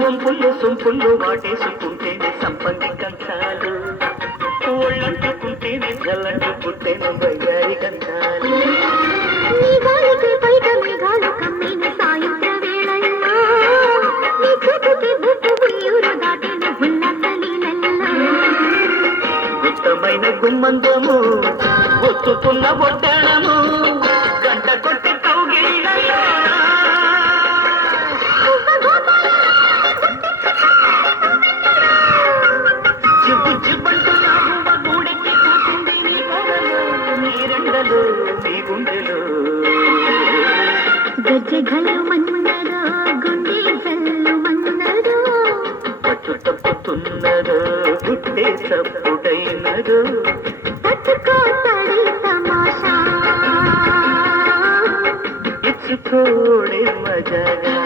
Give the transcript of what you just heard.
వంపుల్లో సొంపుల్లో వాటేసుకుంటేనే సంపంగి కంచాలు, ఒళ్ళంటుకుంటేనే జల్లంటుకుంటేనే బయ్యారి గంధాలు. గుత్తమైన గుమ్మందము ఒత్తుకున్న బొట్టడము గంట కొట్టి కౌగిళ్ళలో జిబ్బు జిబ్బంటున్నావు గూడెక్కి కూర్చుంది నీ గోడలు, నీ రెండలు నీ గుండెలు. గజ్జెగలు మన్నదో గుండె జల్లు మన్నదో, పట్టు తప్పుతున్నదో గుడ్డే సప్పుడైనదో, పట్టుకోతడి తమాషా ఇచ్చుకోడే మజగా.